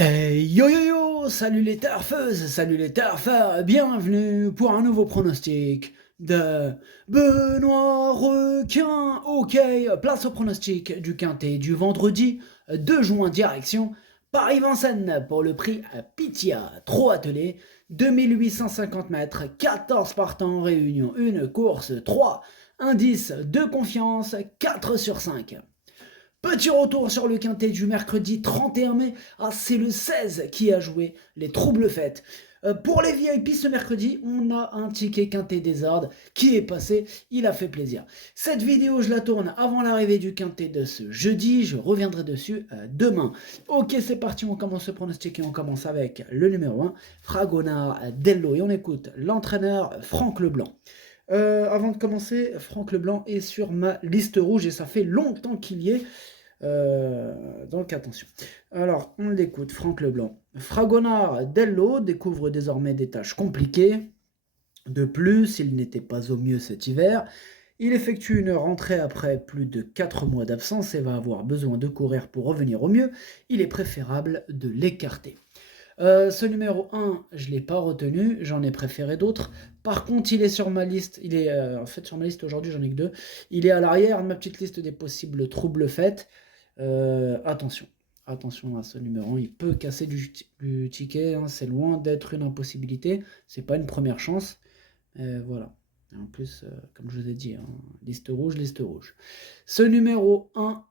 Yo yo yo, salut les turfeuses, salut les turfeurs, bienvenue pour un nouveau pronostic de Benoît Requin. Ok, place au pronostic du quintet du vendredi 2 juin direction Paris-Vincennes pour le prix à Pitia, trop attelé, 2850 mètres, 14 partants, réunion, une course, 3, indice de confiance, 4 sur 5. Petit retour sur le quintet du mercredi 31 mai. Ah, c'est le 16 qui a joué les troubles fêtes. Pour les VIP ce mercredi, on a un ticket quintet des ordres qui est passé, il a fait plaisir. Cette vidéo, je la tourne avant l'arrivée du quintet de ce jeudi, je reviendrai dessus demain. Ok, c'est parti, on commence ce pronostic et on commence avec le numéro 1, Fragonard Dello, et on écoute l'entraîneur Franck Leblanc. Avant de commencer, Franck Leblanc est sur ma liste rouge et ça fait longtemps qu'il y est. Donc attention. Alors, on l'écoute, Franck Leblanc. Fragonard Dello découvre désormais des tâches compliquées. De plus, il n'était pas au mieux cet hiver. Il effectue une rentrée après plus de 4 mois d'absence et va avoir besoin de courir pour revenir au mieux. Il est préférable de l'écarter. Ce numéro 1, je ne l'ai pas retenu, j'en ai préféré d'autres. Par contre, il est sur ma liste, il est en fait sur ma liste aujourd'hui, j'en ai que 2. Il est à l'arrière de ma petite liste des possibles troubles faits. Attention, attention à ce numéro 1, il peut casser du ticket, hein, c'est loin d'être une impossibilité, c'est pas une première chance. Voilà. En plus, comme je vous ai dit, hein, liste rouge, liste rouge. Ce numéro 1,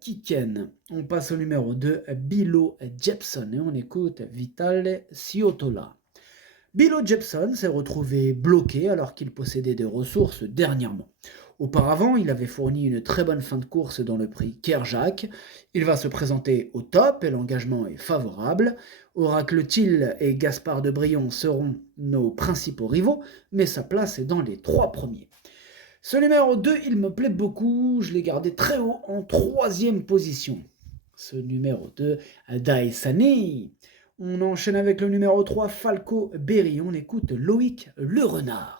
Kiken. On passe au numéro 2, Bilo Jepson. Et on écoute Vitale Ciotola. Bilo Jepson s'est retrouvé bloqué alors qu'il possédait des ressources dernièrement. Auparavant, il avait fourni une très bonne fin de course dans le prix Kerjak. Il va se présenter au top et l'engagement est favorable. Oracle Thiel et Gaspard de Brion seront nos principaux rivaux, mais sa place est dans les 3 premiers. Ce numéro 2, il me plaît beaucoup, je l'ai gardé très haut en 3e position. Ce numéro 2, Daisani. On enchaîne avec le numéro 3, Falco Berry. On écoute Loïc Le Renard.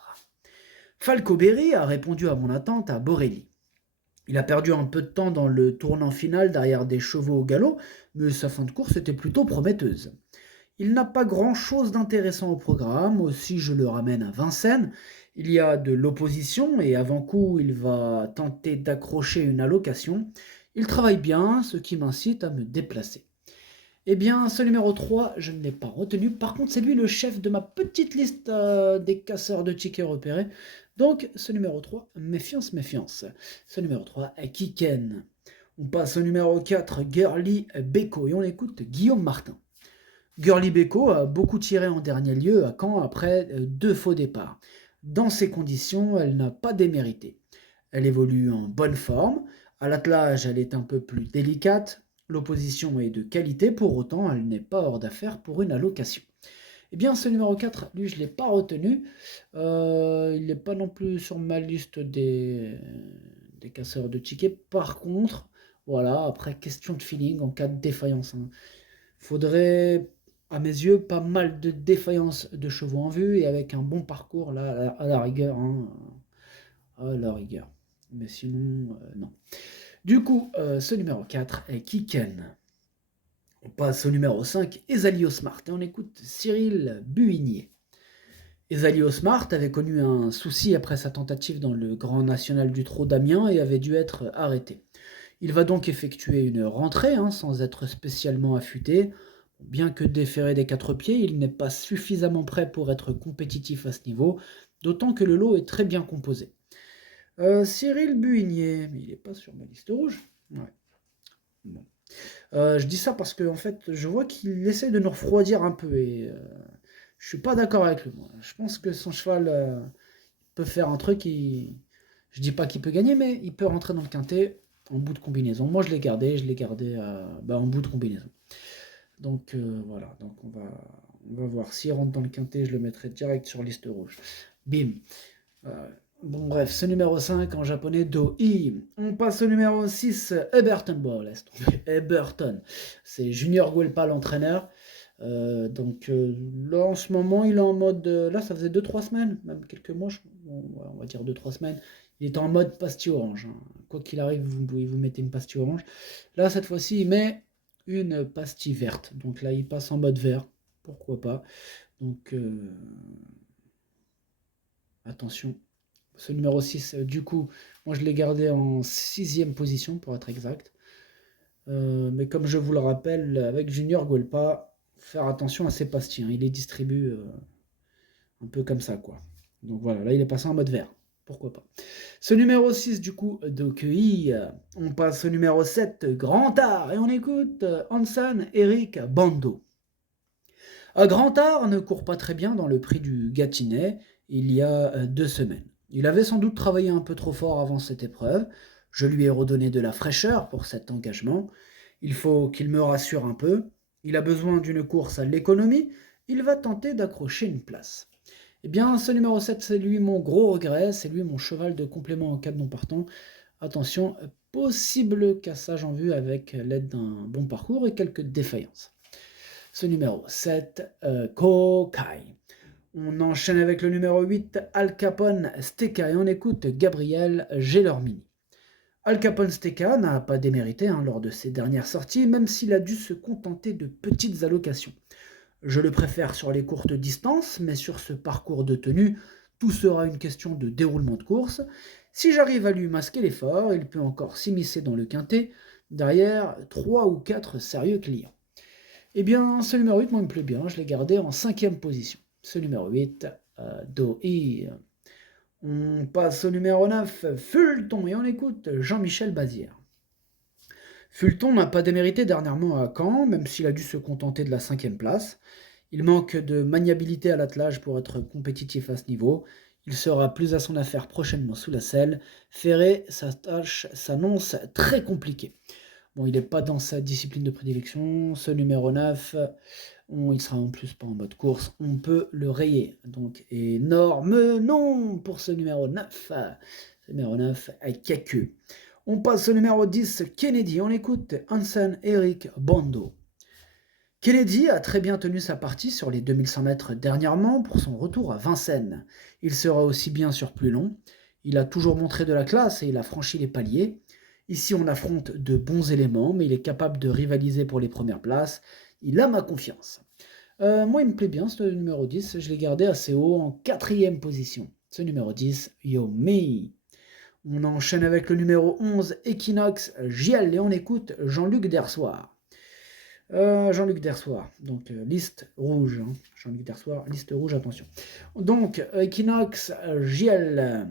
Falco Berry a répondu à mon attente à Borelli. Il a perdu un peu de temps dans le tournant final derrière des chevaux au galop, mais sa fin de course était plutôt prometteuse. Il n'a pas grand-chose d'intéressant au programme, aussi je le ramène à Vincennes. Il y a de l'opposition et avant coup il va tenter d'accrocher une allocation. Il travaille bien, ce qui m'incite à me déplacer. Eh bien, ce numéro 3, je ne l'ai pas retenu. Par contre, c'est lui le chef de ma petite liste des casseurs de tickets repérés. Donc, ce numéro 3, méfiance, méfiance. Ce numéro 3, Kiken. On passe au numéro 4, Girly Beko. Et on écoute Guillaume Martin. Girly Beko a beaucoup tiré en dernier lieu à Caen après 2 faux départs. Dans ces conditions, elle n'a pas démérité. Elle évolue en bonne forme. À l'attelage, elle est un peu plus délicate. L'opposition est de qualité, pour autant, elle n'est pas hors d'affaire pour une allocation. Eh bien, ce numéro 4, lui, je ne l'ai pas retenu. Il n'est pas non plus sur ma liste des casseurs de tickets. Par contre, voilà, après, question de feeling en cas de défaillance. Faudrait, à mes yeux, pas mal de défaillance de chevaux en vue et avec un bon parcours, là, à la rigueur. À la rigueur. Mais sinon, non. Du coup, ce numéro 4 est Kiken. On passe au numéro 5, Esalio Smart, et on écoute Cyril Buigné. Esalio Smart avait connu un souci après sa tentative dans le Grand National du Trot d'Amiens et avait dû être arrêté. Il va donc effectuer une rentrée, sans être spécialement affûté. Bien que déféré des 4 pieds, il n'est pas suffisamment prêt pour être compétitif à ce niveau, d'autant que le lot est très bien composé. Cyril Buigné, mais il n'est pas sur ma liste rouge. Ouais. Bon. Je dis ça parce que en fait, je vois qu'il essaie de nous refroidir un peu et je suis pas d'accord avec lui. Moi. Je pense que son cheval peut faire un truc. Je dis pas qu'il peut gagner, mais il peut rentrer dans le quintet en bout de combinaison. Moi, je l'ai gardé en bout de combinaison. Donc voilà, donc on va voir. S'il rentre dans le quintet, je le mettrai direct sur liste rouge. Bim. Bon bref, ce numéro 5 en japonais, Do-I. On passe au numéro 6, Eberton. Bon, laisse tomber. Eberton. C'est Junior Guelpa l'entraîneur. Donc là en ce moment il est en mode, là ça faisait 2-3 semaines, même quelques mois, on va dire 2-3 semaines, il est en mode pastille orange. Quoi qu'il arrive, vous mettez une pastille orange. Là cette fois-ci il met une pastille verte. Donc là, il passe en mode vert, pourquoi pas. Donc, attention. Ce numéro 6, du coup, moi je l'ai gardé en 6e position pour être exact. Mais comme je vous le rappelle, avec Junior Golpa, faire attention à ses pastilles. Hein. Il les distribue un peu comme ça, quoi. Donc voilà, là il est passé en mode vert. Pourquoi pas. Ce numéro 6, du coup, de QI, on passe au numéro 7, Grand Art, et on écoute Hansan Eric Bando. Grand Art ne court pas très bien dans le prix du Gâtinais il y a 2 semaines. Il avait sans doute travaillé un peu trop fort avant cette épreuve. Je lui ai redonné de la fraîcheur pour cet engagement. Il faut qu'il me rassure un peu. Il a besoin d'une course à l'économie. Il va tenter d'accrocher une place. Eh bien, ce numéro 7, c'est lui mon gros regret. C'est lui mon cheval de complément en cas de non partant. Attention, possible cassage en vue avec l'aide d'un bon parcours et quelques défaillances. Ce numéro 7, Kokai. On enchaîne avec le numéro 8, Al Capone Steka, et on écoute Gabriel Gelormini. Al Capone Steka n'a pas démérité lors de ses dernières sorties, même s'il a dû se contenter de petites allocations. Je le préfère sur les courtes distances, mais sur ce parcours de tenue, tout sera une question de déroulement de course. Si j'arrive à lui masquer l'effort, il peut encore s'immiscer dans le quintet, derrière 3 ou 4 sérieux clients. Eh bien, ce numéro 8, moi, il me plaît bien, je l'ai gardé en 5e position. Ce numéro 8, Doi. On passe au numéro 9, Fulton, et on écoute Jean-Michel Bazière. Fulton n'a pas démérité dernièrement à Caen, même s'il a dû se contenter de la 5e place. Il manque de maniabilité à l'attelage pour être compétitif à ce niveau. Il sera plus à son affaire prochainement sous la selle. Ferré, sa tâche s'annonce très compliquée. Bon, il n'est pas dans sa discipline de prédilection. Ce numéro 9, il sera en plus pas en mode course. On peut le rayer. Donc, énorme non pour ce numéro 9. Ce numéro 9, Kaku. On passe au numéro 10, Kennedy. On écoute Hansen Eric Bando. Kennedy a très bien tenu sa partie sur les 2100 mètres dernièrement pour son retour à Vincennes. Il sera aussi bien sur plus long. Il a toujours montré de la classe et il a franchi les paliers. Ici, on affronte de bons éléments, mais il est capable de rivaliser pour les premières places. Il a ma confiance. Moi, il me plaît bien, ce numéro 10. Je l'ai gardé assez haut, en 4e position. Ce numéro 10, Yo Me. On enchaîne avec le numéro 11, Equinox JL, et on écoute Jean-Luc Dersoir. Jean-Luc Dersoir, donc liste rouge. Jean-Luc Dersoir, liste rouge, attention. Donc, Equinox JL,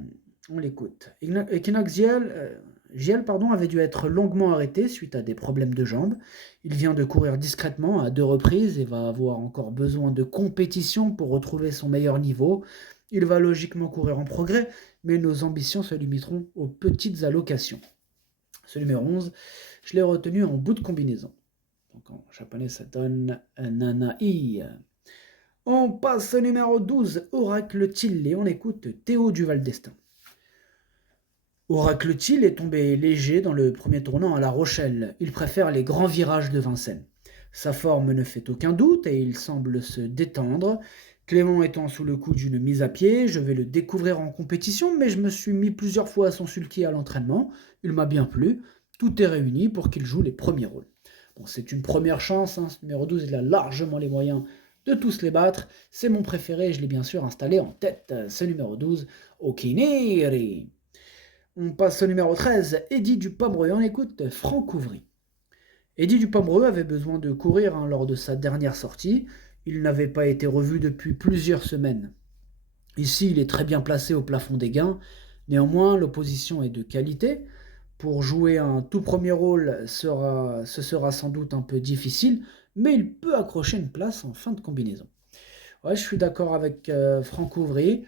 on l'écoute. Equinox JL... Giel avait dû être longuement arrêté suite à des problèmes de jambes. Il vient de courir discrètement à 2 reprises et va avoir encore besoin de compétition pour retrouver son meilleur niveau. Il va logiquement courir en progrès, mais nos ambitions se limiteront aux petites allocations. Ce numéro 11, je l'ai retenu en bout de combinaison. Donc en japonais, ça donne Nanai. On passe au numéro 12, Oracle Till, et on écoute Théo Duval d'Estaing. Oracle Till est tombé léger dans le premier tournant à La Rochelle. Il préfère les grands virages de Vincennes. Sa forme ne fait aucun doute et il semble se détendre. Clément étant sous le coup d'une mise à pied, je vais le découvrir en compétition, mais je me suis mis plusieurs fois à son sulky à l'entraînement. Il m'a bien plu. Tout est réuni pour qu'il joue les premiers rôles. Bon, c'est une première chance. Ce numéro 12, il a largement les moyens de tous les battre. C'est mon préféré, je l'ai bien sûr installé en tête. Ce numéro 12, Okineri. On passe au numéro 13, Eddy Dupomereux, et on écoute Franck Ouvry. Eddy Dupomereux avait besoin de courir lors de sa dernière sortie. Il n'avait pas été revu depuis plusieurs semaines. Ici, il est très bien placé au plafond des gains. Néanmoins, l'opposition est de qualité. Pour jouer un tout premier rôle, ce sera sans doute un peu difficile, mais il peut accrocher une place en fin de combinaison. Ouais, je suis d'accord avec Franck Ouvry.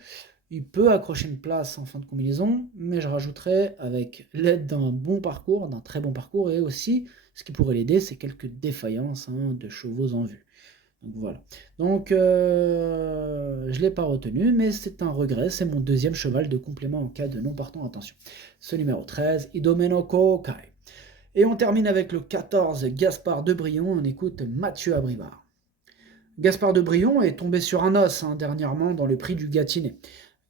Il peut accrocher une place en fin de combinaison, mais je rajouterais avec l'aide d'un bon parcours, d'un très bon parcours, et aussi, ce qui pourrait l'aider, c'est quelques défaillances de chevaux en vue. Donc voilà. Donc, je ne l'ai pas retenu, mais c'est un regret. C'est mon 2e cheval de complément en cas de non partant. Attention. Ce numéro 13, Idomeno Kokai. Et on termine avec le 14, Gaspard de Brion. On écoute Mathieu Abrivard. Gaspard de Brion est tombé sur un os dernièrement dans le prix du Gâtinais.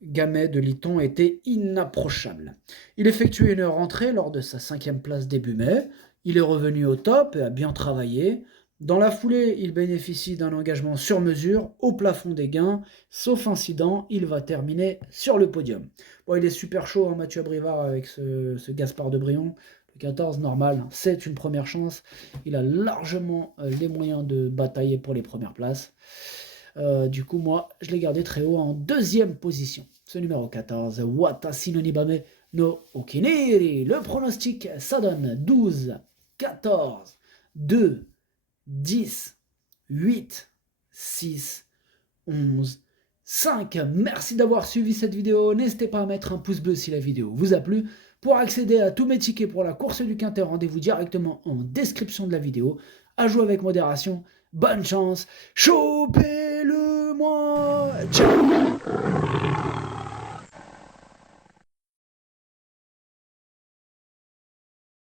Gamet de Liton était inapprochable. Il effectuait une rentrée lors de sa 5e place début mai. Il est revenu au top et a bien travaillé. Dans la foulée, il bénéficie d'un engagement sur mesure au plafond des gains. Sauf incident, il va terminer sur le podium. Bon, il est super chaud, hein, Mathieu Abrivard, avec ce Gaspard de Brion. Le 14, normal, c'est une première chance. Il a largement les moyens de batailler pour les premières places. Du coup, moi, je l'ai gardé très haut en 2e position. Ce numéro 14, Watashi no Nibame no Okiniri. Le pronostic, ça donne 12, 14, 2, 10, 8, 6, 11, 5. Merci d'avoir suivi cette vidéo. N'hésitez pas à mettre un pouce bleu si la vidéo vous a plu. Pour accéder à tous mes tickets pour la course du Quintet, rendez-vous directement en description de la vidéo. À jouer avec modération. Bonne chance. Chopez-le-moi. Ciao.